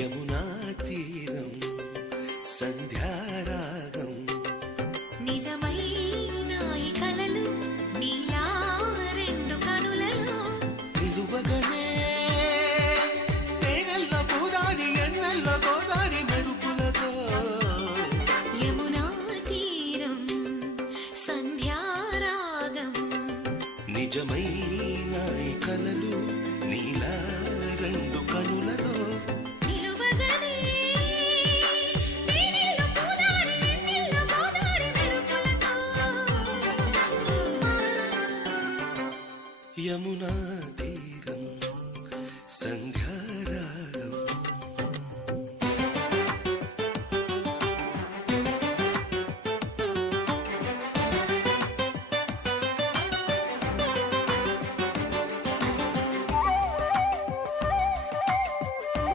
యమునా తీరం సంధ్యారాగం నిజమైన ఈ కలలు నీలా రెండు కనులలో నిలువగనే తేనెల్లో గోదారి ఎన్నెల్లో గోదారి మెరుపులతో యమునా తీరం సంధ్యారాగం నిజమైన ఈ కలలు నీలా రెండు కనులలో యమునా